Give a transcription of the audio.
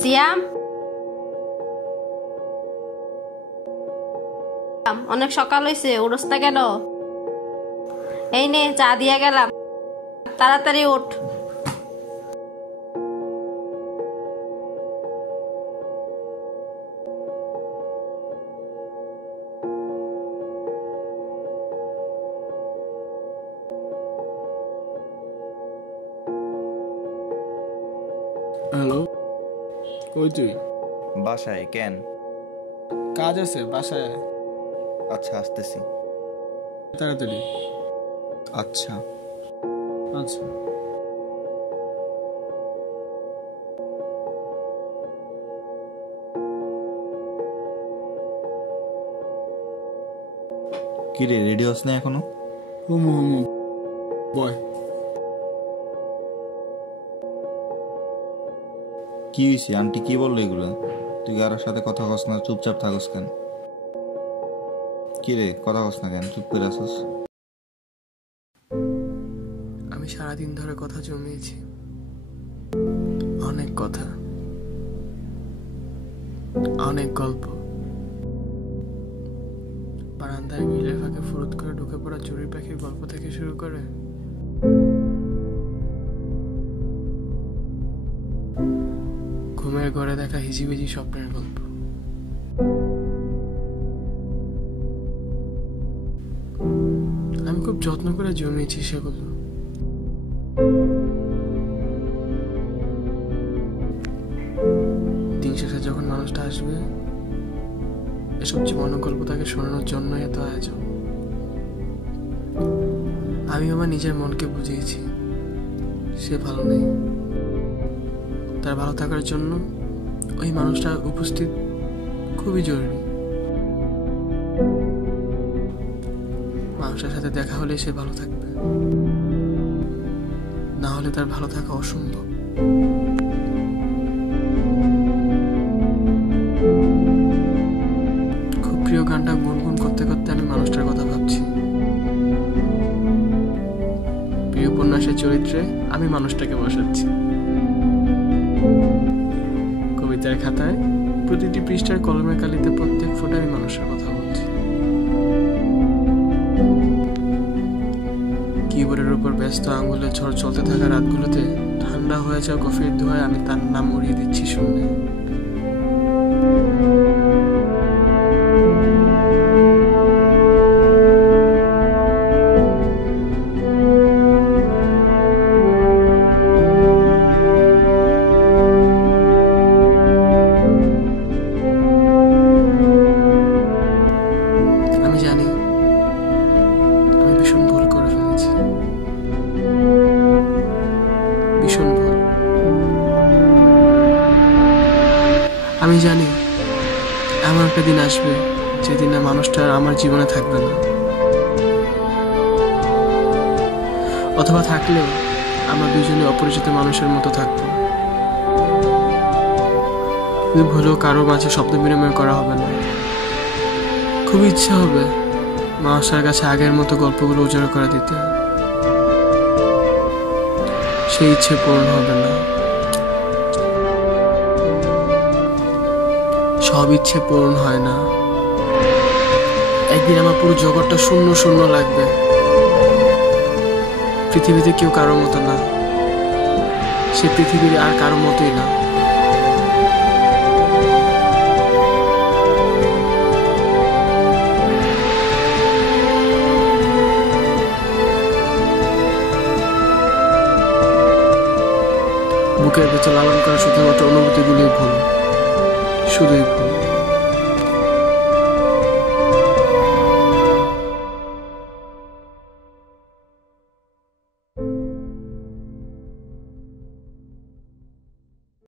সিয়াম, অনেক সকাল হয়েছে, উঠোস না কেন? এই নে চা দিয়ে গেলাম, তাড়াতাড়ি উঠ। হ্যালো, কই তুই? বাসায়। কেন? কাজ আছে বাসায়। আচ্ছা, আসতেছি। তাড়াতাড়ি। আচ্ছা। আচ্ছা। কি রে, রেডি হস না এখনো? হুমু হুমু বয়। কি হয়েছে? আন্টি কি বললো এগুলো? তুই কারোর সাথে কথা কস না, চুপচাপ থাকস কেন? কি রে, কথা কস না কেন, চুপ করে আসস? আমি সারাদিন ধরে কথা জমিয়েছি, অনেক কথা, অনেক গল্প। বারান্দায় গ্রিলের ফাঁকে ফুরুত করে ঢুকে পড়া চড়ুই পাখির গল্প থেকে শুরু করে ঘুমের ঘরে দেখা হিজিবিজি স্বপ্নের গল্প। আমি খুব যত্ন করে জমিয়েছি সেগুলো। দিন শেষে যখন মানুষটা আসবে, এসব জীবনের গল্প তাকে শোনানোর জন্য এত আয়োজন। আমি আমার নিজের মনকে বুঝিয়েছি সে ভালো নেই, তার ভালো থাকার জন্য ওই মানুষটা উপস্থিত খুবই জরুরি। মানুষটার সাথে দেখা হলে সে ভালো থাকবে, না হলে তার ভালো থাকা অসম্ভব। খুব প্রিয় গানটা গুনগুন করতে করতে আমি মানুষটার কথা ভাবছি। প্রিয় উপন্যাসের চরিত্রে আমি মানুষটাকে বসাচ্ছি। কবিতার খাতায় প্রতিটি পৃষ্ঠার কলমের কালিতে প্রত্যেক ফোঁটা আমি মানুষের কথা বলছি। কিবোর্ডের উপর ব্যস্ত আঙ্গুলের ঝড় চলতে থাকা রাতগুলোতে ঠান্ডা হয়ে যাওয়া কফির ধোঁয়ায় আমি তার নাম উড়িয়ে দিচ্ছি শূন্যে। আমি জানি আমি ভীষণ ভুল করে ফেলেছি, ভীষণ ভুল। আমি জানি এমন একটা দিন আসবে যেদিন না মানুষটা আর আমার জীবনে থাকবে না, অথবা থাকলেও আমরা দুজনে অপরিচিত মানুষের মতো থাকবো। ভুলেও কারো মাঝে শব্দ বিনিময় করা হবে না। খুব ইচ্ছা হবে মানুষটার কাছে আগের মতো গল্পগুলো উজাড় করে দিতে, সেই ইচ্ছে পূরণ হবে না। সব ইচ্ছে পূরণ হয় না। একদিন আমার পুরো জগৎটা শূন্য শূন্য লাগবে। পৃথিবীতে কেউ কারো মতো না, সে পৃথিবীর আর কারো মতোই না। বুকের ভেতর লালন করা শুধুমাত্র অনুভূতিগুলোই ভুল, শুধুই ভুল।